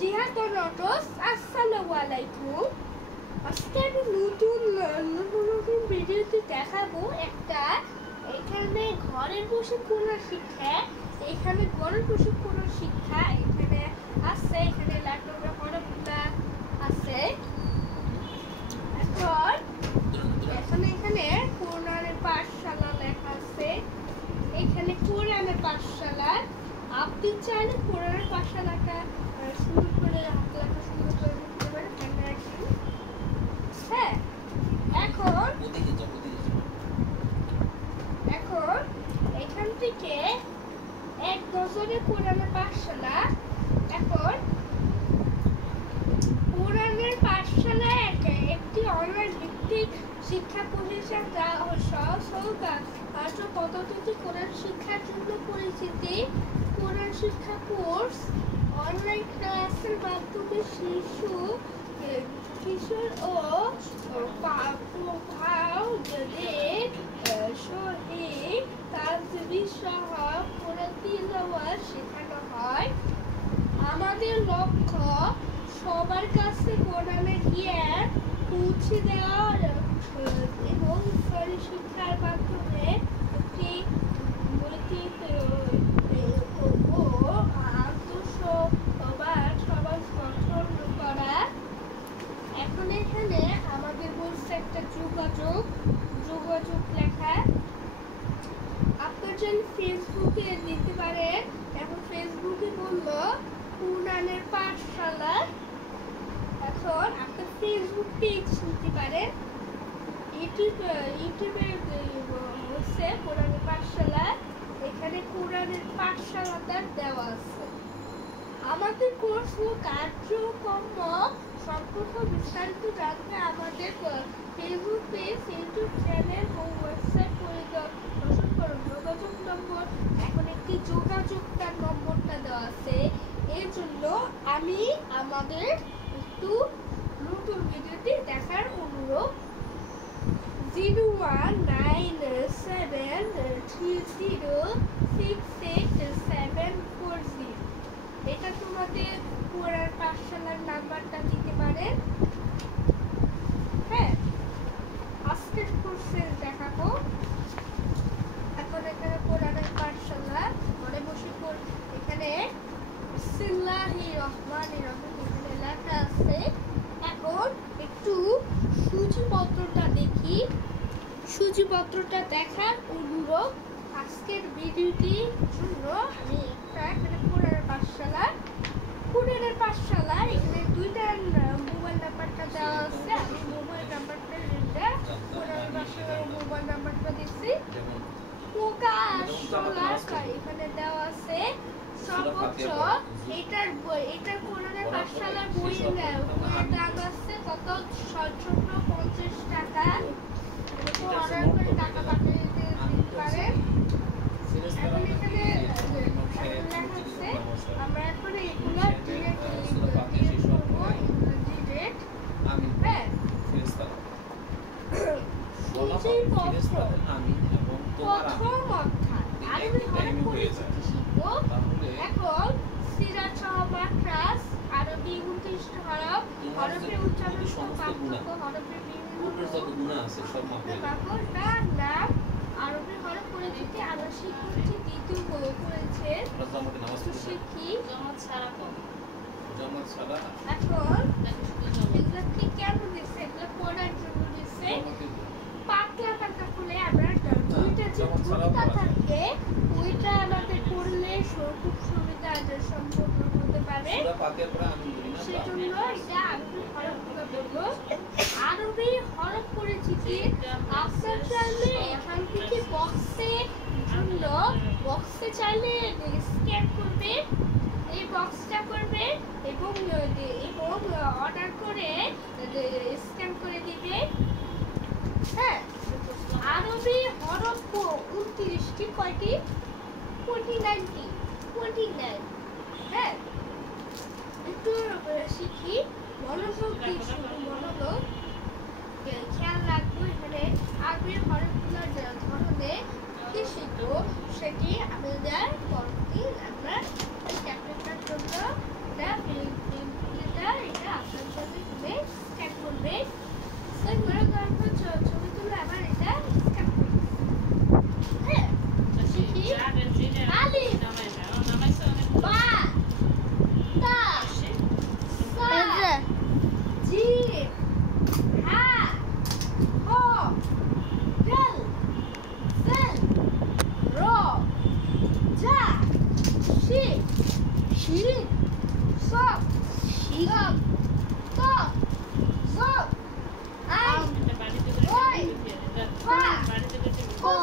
জিহাদ নটস আসসালামু আলাইকুম। আজকে আমি নতুন ভিডিওতে দেখাবো একটা এখানে ঘরের বসে কোরআন শিক্ষা। এখানে ঘরের বসে কোরআন শিক্ষা এখানে আছে, এখানে ল্যাপটপে পড়াশোনা আছে। এখানে কোরআনের পাঠশালা লেখা আছে। এখানে কোরআনের পাঠশালা, আপনি চাইলে কোরআনের পাঠশালাটা শুরু করে হাত লেখা শুরু করে দিতে পারেন। হ্যাঁ, এখন এখান থেকে এক বছরের কোরআনের পাঠশালা। এখন কোরআনের পাঠশালা একটি অনলাইন ভিত্তিক শিক্ষা প্রতিষ্ঠান যা সহজ পদ্ধতিতে কোরআন শিক্ষার জন্য পরিচিতি। কোরআন শিক্ষা কোর্স অনলাইন ক্লাসের মাধ্যমে কিশোর ও প্রভাবদের সহিত তাজবিদ সহ কোরআন তিলাওয়াত শেখানো হয়। আমাদের লক্ষ্য সবার কাছে কোরআনের জ্ঞান পৌঁছে দেওয়া এবং শিক্ষার মাধ্যমে একটি নৈতিক ও আদর্শবান সমাজ গঠন করা। এখন এখানে আমাদের বলছে একটা যোগাযোগ লেখা। আপনার জন্য ফেসবুকে দিতে পারেন। এখন ফেসবুকে বললো কোরআনের পাঠশালা। এখন আপনার ফেসবুক পেজ দিতে পারেন। ইউটিউবে হচ্ছে কোরআনের পাঠশালা। এখানে কোরআনের পাঠশালাটা দেওয়া আছে। আমাদের কোর্স ও কার্যক্রম সম্পর্কে বিস্তারিত জানতে আমাদের ফেসবুক পেজ, ইউটিউব চ্যানেল ও ওয়েবসাইট পরিদর্শন করুন। যোগাযোগ নম্বর, এখন একটি যোগাযোগটার নম্বরটা দেওয়া আছে। এর জন্য আমি আমাদের একটু নতুন ভিডিওটি দেখার অনুরোধ। 019730664740 এটা তোমাদের কোরআন পাঠশালার নাম্বারটা দিতে পারেন। হ্যাঁ, আজকের কোর্সে দেখাবো। এখন এখানে কোরআনের পাঠশালা ঘরে বসে এখানে বিসমিল্লাহির রহমানির রহিম এখানে লেখা আছে। এখন একটু সূচিপত্রটা দেখি। সূচিপত্রটা দেখার অনুরোধ। আজকের ভিডিওটির জন্য আমি এখানে কোরআনের পাঠশালা এখানে দুইটা মোবাইল নাম্বারটা দেওয়া আছে। আমি মোবাইল নাম্বারটা কোরআনের পাঠশালার মোবাইল নাম্বারটা দিচ্ছি। এখানে দেওয়া আছে। সর্বোচ্চ এটার কোরআনের পাঠশালার বইয়ের দাম আছে কত? 750 টাকা। অর্ডার করে টাকা পাঠিয়ে দিতে পারেন। এখন এখানে লেখা আছে আমরা এখন এগুলো ডিরেক্ট করবো। হ্যাঁ, প্রথম অধ্যায় আরবি হরফ পরিচিতি শিখবো। এখন সিরাত সহ মাখরাজ, আরবি 29 হরফ, হরফের উচ্চারণ পার্থক্য, হরফের বিভিন্ন নাম, আরবি হরফ পরিচিতি। আমরা শিখছি দ্বিতীয় করেছে শিখি জমাত ছাড়া। এখন এগুলো কেন দিচ্ছে? এগুলো পড়ার জন্য দিচ্ছে। পাতলা খুলে আমরা দুইটা যে ভূমিকা থাকে ওইটা আমাদের পড়লে খুব সুবিধা সম্পন্ন হতে পারে। সেজন্য এটা আরবি হরফগুলো বলবো। আরবি হরফ পরিচিতি আপনার চাইলে এখান থেকে বক্সে চাইলে স্ক্যান করবে, এই বক্সটা করবে এবং অর্ডার করে স্ক্যান করে দিবে। হ্যাঁ, আরবি হরফ 29টি, কয়টি? 29। হ্যাঁ, একটু শিখি। মনোযোগ খেয়াল রাখবো। এখানে আরবি হরফগুলোর ধরনে কি শিখবো সেটি আমাদের পরবর্তী আমরা চ্যাপ্টারটার জন্য শি শিন সব শিগাম তো সব আই ওই ফা কো